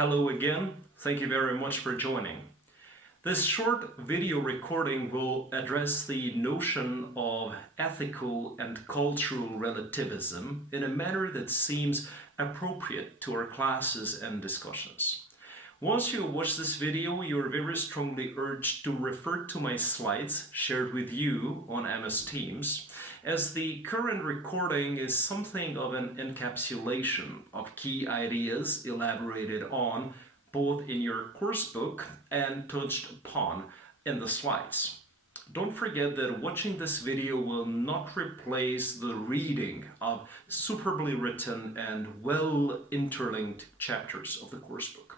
Hello again, thank you very much for joining. This short video recording will address the notion of ethical and cultural relativism in a manner that seems appropriate to our classes and discussions. Once you watch this video, you are very strongly urged to refer to my slides shared with you on MS Teams, as the current recording is something of an encapsulation of key ideas elaborated on both in your course book and touched upon in the slides. Don't forget that watching this video will not replace the reading of superbly written and well interlinked chapters of the course book.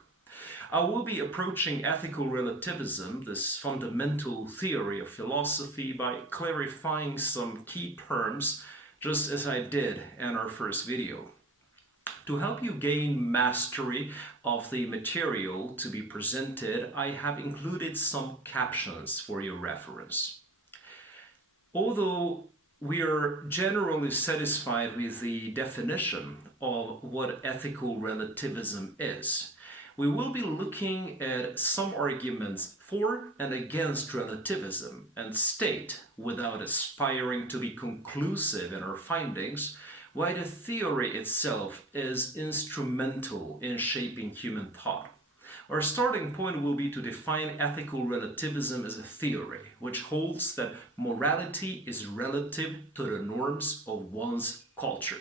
I will be approaching ethical relativism, this fundamental theory of philosophy, by clarifying some key terms, just as I did in our first video. To help you gain mastery of the material to be presented, I have included some captions for your reference. Although we are generally satisfied with the definition of what ethical relativism is, we will be looking at some arguments for and against relativism and state, without aspiring to be conclusive in our findings, why the theory itself is instrumental in shaping human thought. Our starting point will be to define ethical relativism as a theory, which holds that morality is relative to the norms of one's culture.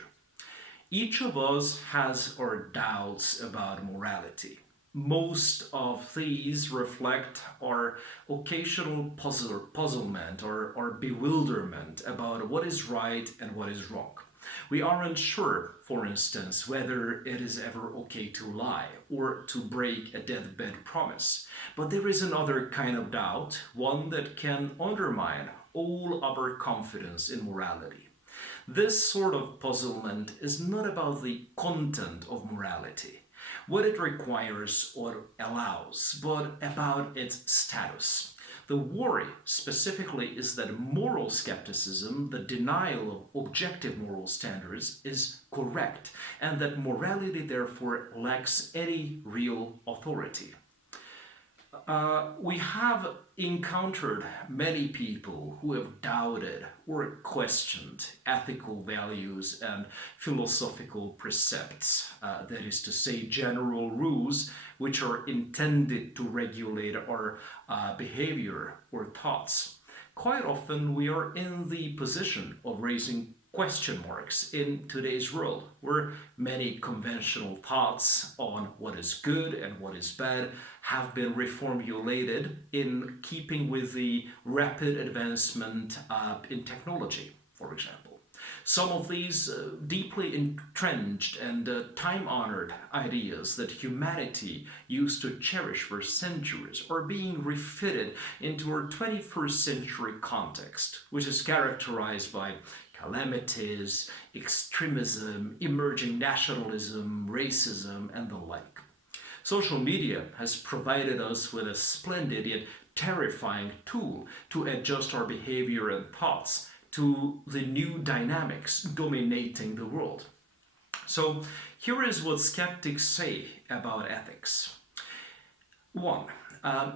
Each of us has our doubts about morality. Most of these reflect our occasional puzzlement or bewilderment about what is right and what is wrong. We aren't sure, for instance, whether it is ever okay to lie or to break a deathbed promise. But there is another kind of doubt, one that can undermine all our confidence in morality. This sort of puzzlement is not about the content of morality, what it requires or allows, but about its status. The worry specifically is that moral skepticism, the denial of objective moral standards, is correct, and that morality therefore lacks any real authority. We have encountered many people who have doubted or questioned ethical values and philosophical precepts, that is to say, general rules which are intended to regulate our behavior or thoughts. Quite often we are in the position of raising question marks in today's world, where many conventional thoughts on what is good and what is bad have been reformulated in keeping with the rapid advancement in technology, for example. Some of these deeply entrenched and time-honored ideas that humanity used to cherish for centuries are being refitted into our 21st century context, which is characterized by calamities, extremism, emerging nationalism, racism, and the like. Social media has provided us with a splendid yet terrifying tool to adjust our behavior and thoughts to the new dynamics dominating the world. So here is what skeptics say about ethics. 1.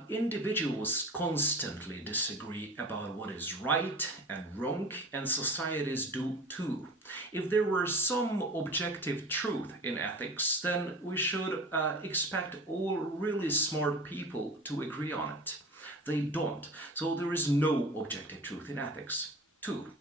Individuals constantly disagree about what is right and wrong, and societies do too. If there were some objective truth in ethics, then we should expect all really smart people to agree on it. They don't, so there is no objective truth in ethics. 2.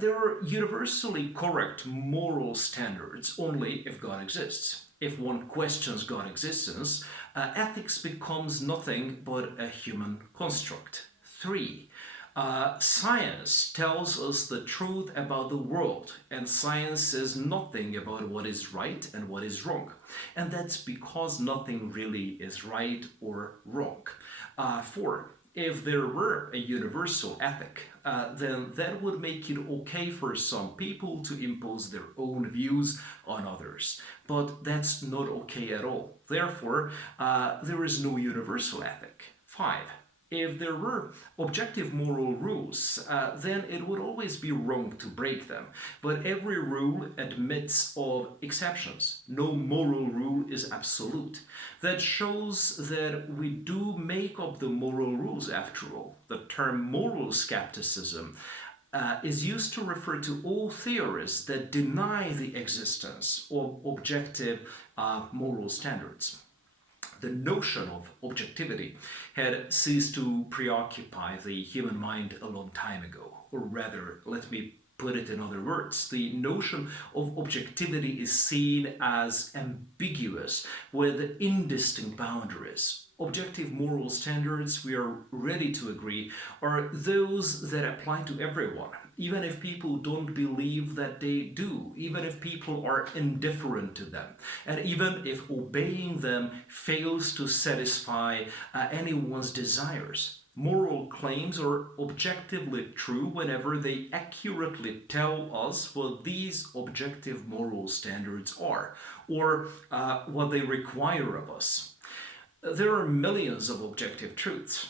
There are universally correct moral standards only if God exists. If one questions God's existence, ethics becomes nothing but a human construct. 3. Science tells us the truth about the world, and science says nothing about what is right and what is wrong. And that's because nothing really is right or wrong. 4. If there were a universal ethic, then that would make it okay for some people to impose their own views on others. But that's not okay at all. Therefore, there is no universal ethic. 5. If there were objective moral rules, then it would always be wrong to break them. But every rule admits of exceptions. No moral rule is absolute. That shows that we do make up the moral rules after all. The term moral skepticism is used to refer to all theories that deny the existence of objective moral standards. The notion of objectivity had ceased to preoccupy the human mind a long time ago. Or rather, let me put it in other words, the notion of objectivity is seen as ambiguous with indistinct boundaries. Objective moral standards, we are ready to agree, are those that apply to everyone, even if people don't believe that they do, even if people are indifferent to them, and even if obeying them fails to satisfy anyone's desires. Moral claims are objectively true whenever they accurately tell us what these objective moral standards are, or what they require of us. There are millions of objective truths.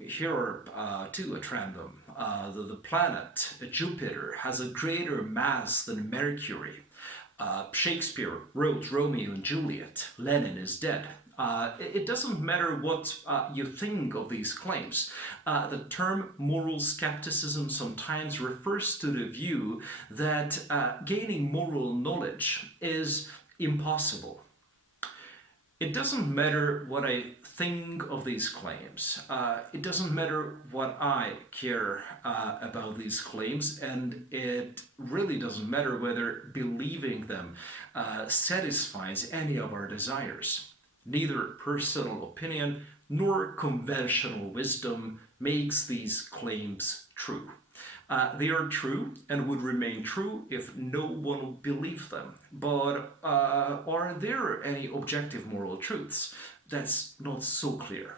Here are two at random. The planet Jupiter has a greater mass than Mercury. Shakespeare wrote Romeo and Juliet. Lenin is dead. It doesn't matter what you think of these claims. The term moral skepticism sometimes refers to the view that gaining moral knowledge is impossible. It doesn't matter what I think of these claims. It doesn't matter what I care about these claims, and it really doesn't matter whether believing them satisfies any of our desires. Neither personal opinion nor conventional wisdom makes these claims true. They are true and would remain true if no one believed them. But are there any objective moral truths? That's not so clear.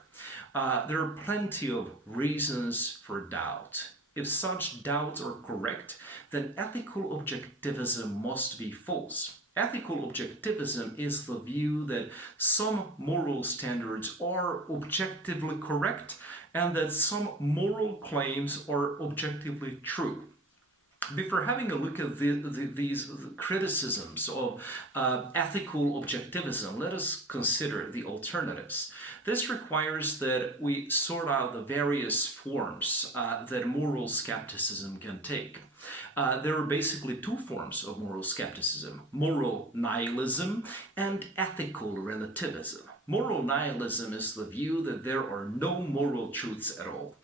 There are plenty of reasons for doubt. If such doubts are correct, then ethical objectivism must be false. Ethical objectivism is the view that some moral standards are objectively correct and that some moral claims are objectively true. Before having a look at these criticisms of ethical objectivism, let us consider the alternatives. This requires that we sort out the various forms that moral skepticism can take. There are basically two forms of moral skepticism: moral nihilism and ethical relativism. Moral nihilism is the view that there are no moral truths at all.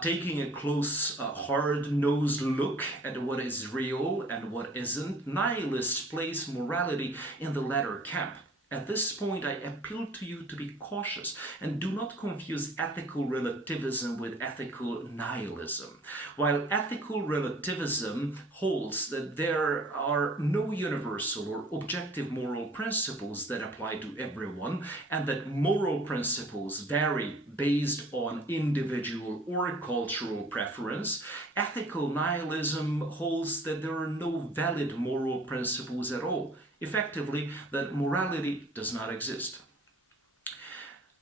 Taking a close, hard-nosed look at what is real and what isn't, nihilists place morality in the latter camp. At this point, I appeal to you to be cautious and do not confuse ethical relativism with ethical nihilism. While ethical relativism holds that there are no universal or objective moral principles that apply to everyone, and that moral principles vary based on individual or cultural preference, ethical nihilism holds that there are no valid moral principles at all. Effectively, that morality does not exist.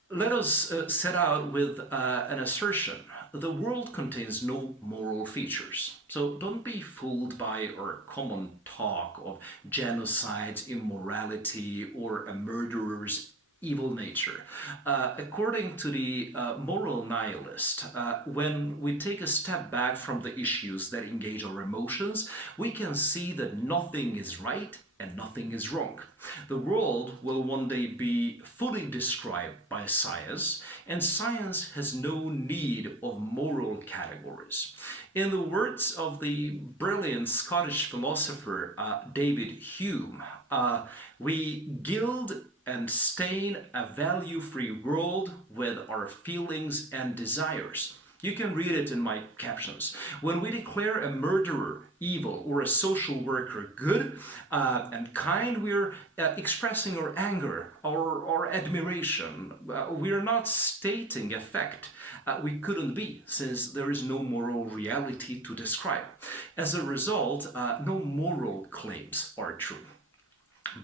Let us set out with an assertion. The world contains no moral features. So don't be fooled by our common talk of genocides, immorality, or a murderer's evil nature. According to the moral nihilist, when we take a step back from the issues that engage our emotions, we can see that nothing is right and nothing is wrong. The world will one day be fully described by science, and science has no need of moral categories. In the words of the brilliant Scottish philosopher David Hume, we gild and stain a value-free world with our feelings and desires. You can read it in my captions. When we declare a murderer evil or a social worker good and kind, we're expressing our anger, our admiration. We're not stating a fact. We couldn't be, since there is no moral reality to describe. As a result, no moral claims are true.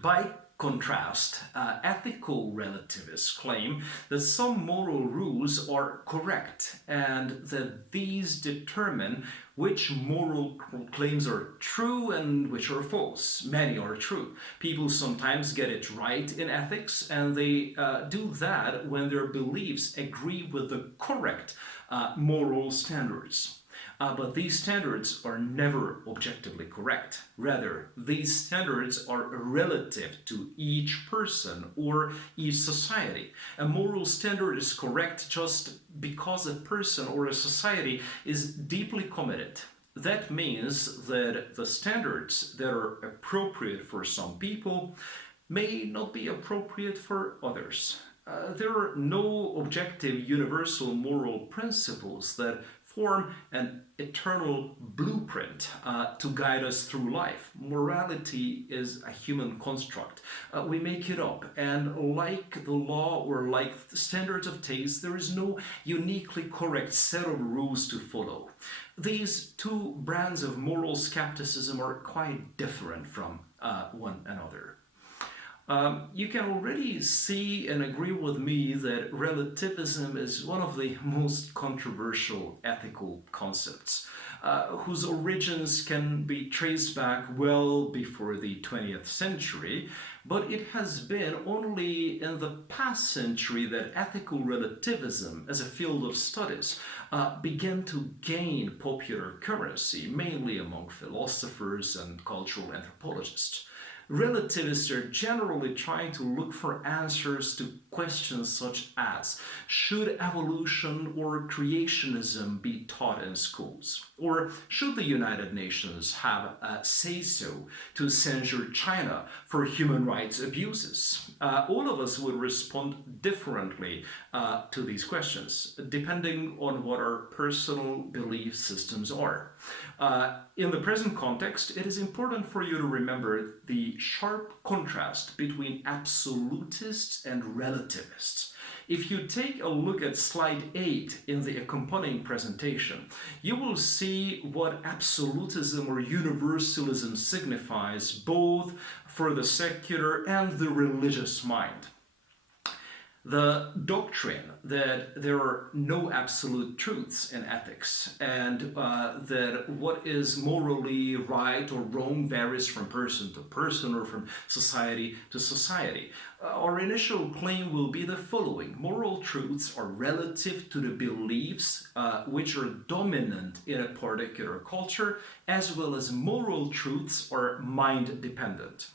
By contrast, ethical relativists claim that some moral rules are correct and that these determine which moral claims are true and which are false. Many are true. People sometimes get it right in ethics, and they do that when their beliefs agree with the correct moral standards. But these standards are never objectively correct. Rather, these standards are relative to each person or each society. A moral standard is correct just because a person or a society is deeply committed. That means that the standards that are appropriate for some people may not be appropriate for others. There are no objective universal moral principles that form an eternal blueprint to guide us through life. Morality is a human construct. We make it up, and like the law or like the standards of taste, there is no uniquely correct set of rules to follow. These two brands of moral skepticism are quite different from one another. You can already see and agree with me that relativism is one of the most controversial ethical concepts, whose origins can be traced back well before the 20th century, but it has been only in the past century that ethical relativism as a field of studies began to gain popular currency, mainly among philosophers and cultural anthropologists. Relativists are generally trying to look for answers to questions such as, should evolution or creationism be taught in schools? Or should the United Nations have a say-so to censure China for human rights abuses? All of us would respond differently to these questions, depending on what our personal belief systems are. In the present context, it is important for you to remember the sharp contrast between absolutists and relativists. If you take a look at slide 8 in the accompanying presentation, you will see what absolutism or universalism signifies both for the secular and the religious mind. The doctrine that there are no absolute truths in ethics and that what is morally right or wrong varies from person to person or from society to society. Our initial claim will be the following. Moral truths are relative to the beliefs which are dominant in a particular culture, as well as moral truths are mind-dependent.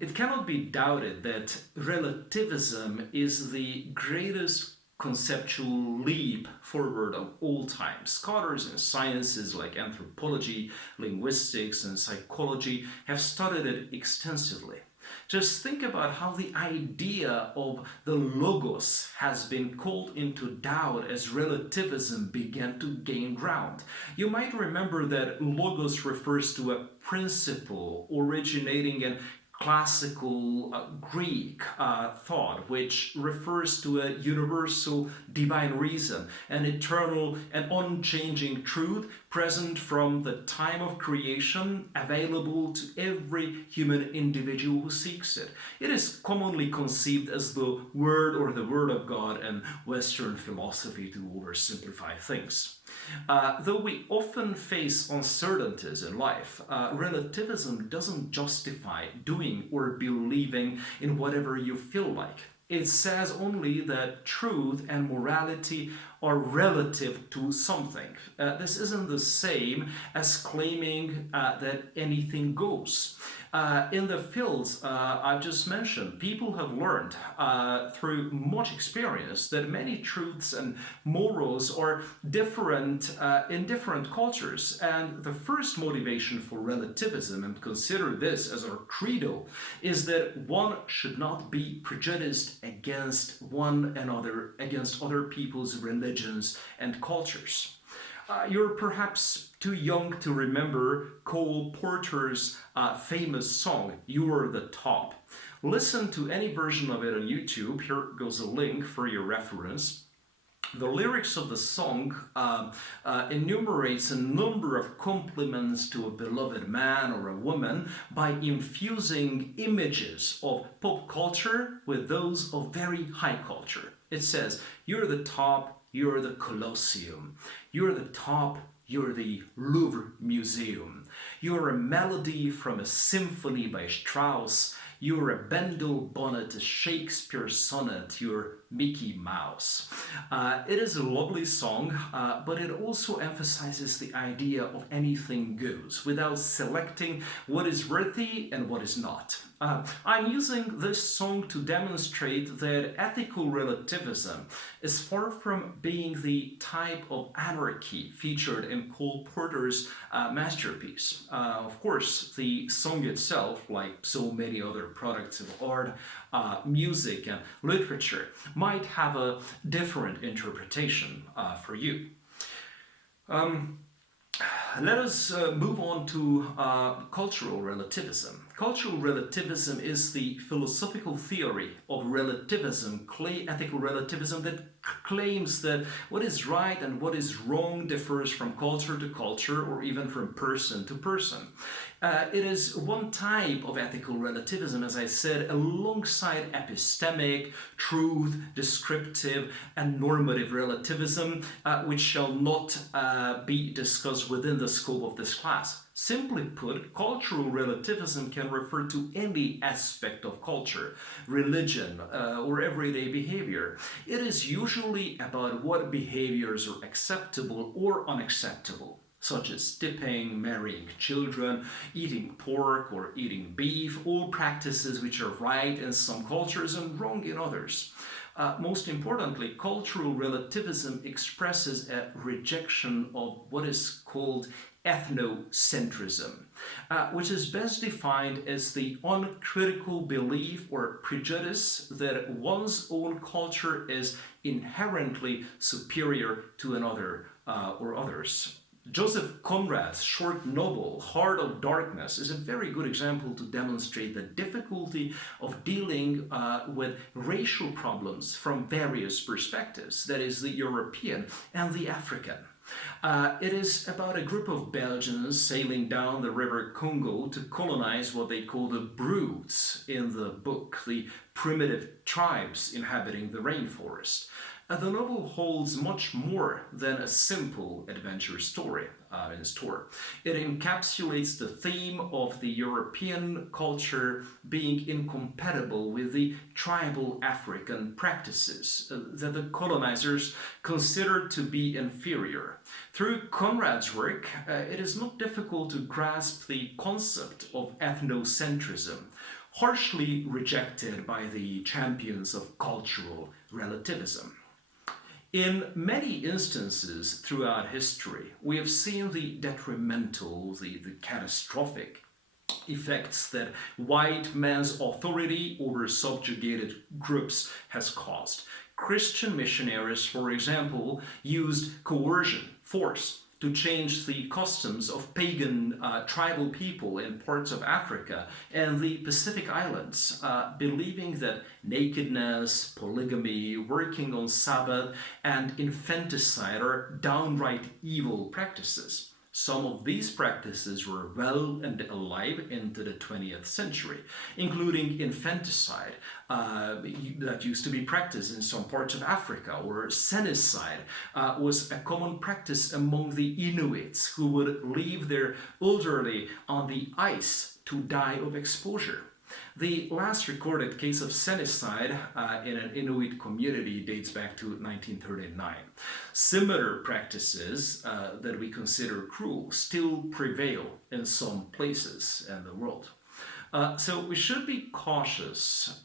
It cannot be doubted that relativism is the greatest conceptual leap forward of all time. Scholars in sciences like anthropology, linguistics, and psychology have studied it extensively. Just think about how the idea of the logos has been called into doubt as relativism began to gain ground. You might remember that logos refers to a principle originating in classical Greek thought, which refers to a universal divine reason, an eternal and unchanging truth present from the time of creation, available to every human individual who seeks it. It is commonly conceived as the Word or the Word of God in Western philosophy, to oversimplify things. Though we often face uncertainties in life, relativism doesn't justify doing or believing in whatever you feel like. It says only that truth and morality are relative to something. This isn't the same as claiming that anything goes. In the fields I've just mentioned, people have learned through much experience that many truths and morals are different in different cultures. And the first motivation for relativism, and consider this as our credo, is that one should not be prejudiced against one another, against other people's religions and cultures. You're perhaps too young to remember Cole Porter's famous song, "You're the Top." Listen to any version of it on YouTube. Here goes a link for your reference. The lyrics of the song enumerates a number of compliments to a beloved man or a woman by infusing images of pop culture with those of very high culture. It says, "You're the top, you're the Colosseum. You're the top, you're the Louvre Museum. You're a melody from a symphony by Strauss. You're a Bendel bonnet, a Shakespeare sonnet, you're Mickey Mouse." It is a lovely song, but it also emphasizes the idea of anything goes without selecting what is worthy and what is not. I'm using this song to demonstrate that ethical relativism is far from being the type of anarchy featured in Cole Porter's masterpiece. Of course, the song itself, like so many other products of art, music, and literature, might have a different interpretation for you. Let us move on to cultural relativism. Cultural relativism is the philosophical theory of relativism, ethical relativism, that claims that what is right and what is wrong differs from culture to culture or even from person to person. It is one type of ethical relativism, as I said, alongside epistemic, truth, descriptive, and normative relativism, which shall not be discussed within the scope of this class. Simply put, cultural relativism can refer to any aspect of culture, religion, or everyday behavior. It is usually about what behaviors are acceptable or unacceptable, such as tipping, marrying children, eating pork or eating beef, all practices which are right in some cultures and wrong in others. Most importantly, cultural relativism expresses a rejection of what is called ethnocentrism, which is best defined as the uncritical belief or prejudice that one's own culture is inherently superior to another or others. Joseph Conrad's short novel, Heart of Darkness, is a very good example to demonstrate the difficulty of dealing with racial problems from various perspectives, that is, the European and the African. It is about a group of Belgians sailing down the river Congo to colonize what they call the broods in the book, the primitive tribes inhabiting the rainforest. The novel holds much more than a simple adventure story in store. It encapsulates the theme of the European culture being incompatible with the tribal African practices that the colonizers considered to be inferior. Through Conrad's work, it is not difficult to grasp the concept of ethnocentrism, harshly rejected by the champions of cultural relativism. In many instances throughout history, we have seen the detrimental, the catastrophic effects that white man's authority over subjugated groups has caused. Christian missionaries, for example, used coercion, force, to change the customs of pagan tribal people in parts of Africa and the Pacific Islands, believing that nakedness, polygamy, working on Sabbath, and infanticide are downright evil practices. Some of these practices were well and alive into the 20th century, including infanticide that used to be practiced in some parts of Africa, or senicide was a common practice among the Inuits, who would leave their elderly on the ice to die of exposure. The last recorded case of senicide in an Inuit community dates back to 1939. Similar practices that we consider cruel still prevail in some places in the world. So we should be cautious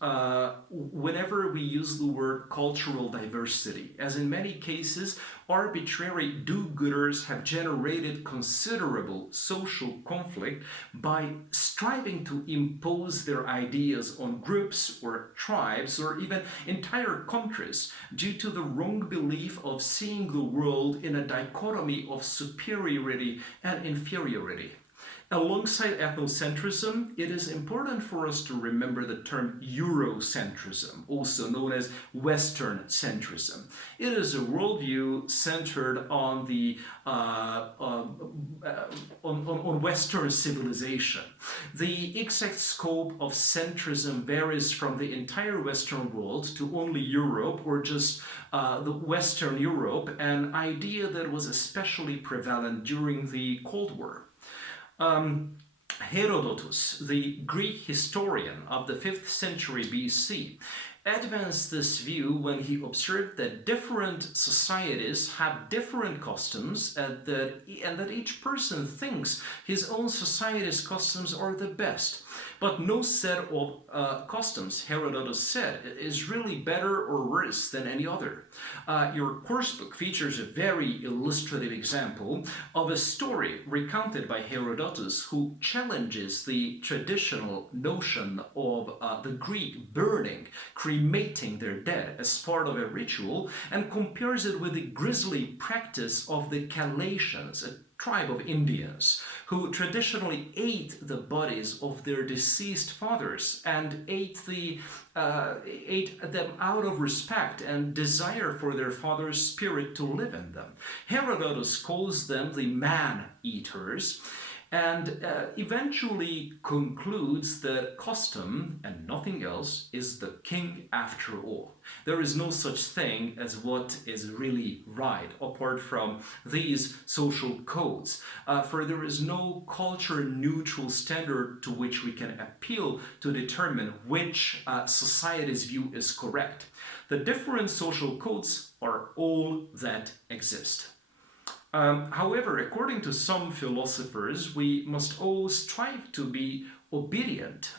whenever we use the word cultural diversity, as in many cases, arbitrary do-gooders have generated considerable social conflict by striving to impose their ideas on groups or tribes or even entire countries due to the wrong belief of seeing the world in a dichotomy of superiority and inferiority. Alongside ethnocentrism, it is important for us to remember the term Eurocentrism, also known as Western centrism. It is a worldview centered on the on Western civilization. The exact scope of centrism varies from the entire Western world to only Europe or just the Western Europe, an idea that was especially prevalent during the Cold War. Herodotus, the Greek historian of the 5th century BC, advanced this view when he observed that different societies have different customs and that each person thinks his own society's customs are the best. But no set of customs, Herodotus said, is really better or worse than any other. Your course book features a very illustrative example of a story recounted by Herodotus who challenges the traditional notion of the Greek burning, cremating their dead as part of a ritual, and compares it with the grisly practice of the Calatians, a tribe of Indians who traditionally ate the bodies of their deceased fathers and ate them out of respect and desire for their father's spirit to live in them. Herodotus calls them the man-eaters, and eventually concludes that custom and nothing else is the king after all. There is no such thing as what is really right apart from these social codes, for there is no culture-neutral standard to which we can appeal to determine which society's view is correct. The different social codes are all that exist. However, according to some philosophers, we must all strive to be obedient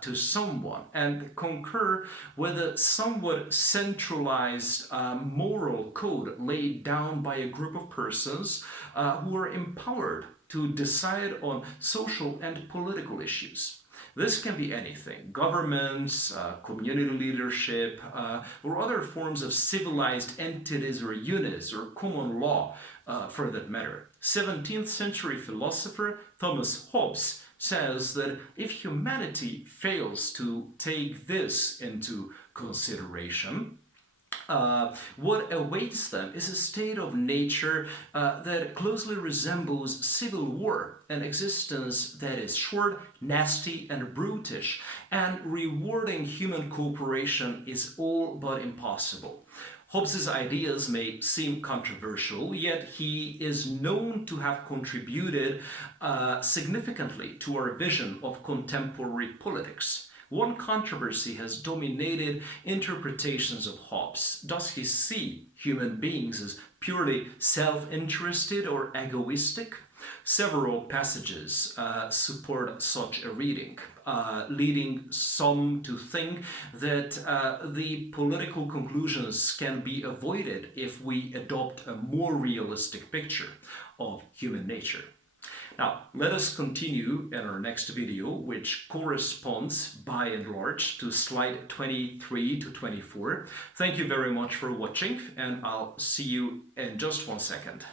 to someone and concur with a somewhat centralized moral code laid down by a group of persons who are empowered to decide on social and political issues. This can be anything: governments, community leadership, or other forms of civilized entities or units, or common law for that matter. 17th century philosopher Thomas Hobbes says that if humanity fails to take this into consideration, what awaits them is a state of nature that closely resembles civil war, an existence that is short, nasty, and brutish, and rewarding human cooperation is all but impossible. Hobbes's ideas may seem controversial, yet he is known to have contributed significantly to our vision of contemporary politics. One controversy has dominated interpretations of Hobbes. Does he see human beings as purely self-interested or egoistic? Several passages support such a reading, leading some to think that the political conclusions can be avoided if we adopt a more realistic picture of human nature. Now, let us continue in our next video, which corresponds by and large to slide 23 to 24. Thank you very much for watching, and I'll see you in just 1 second.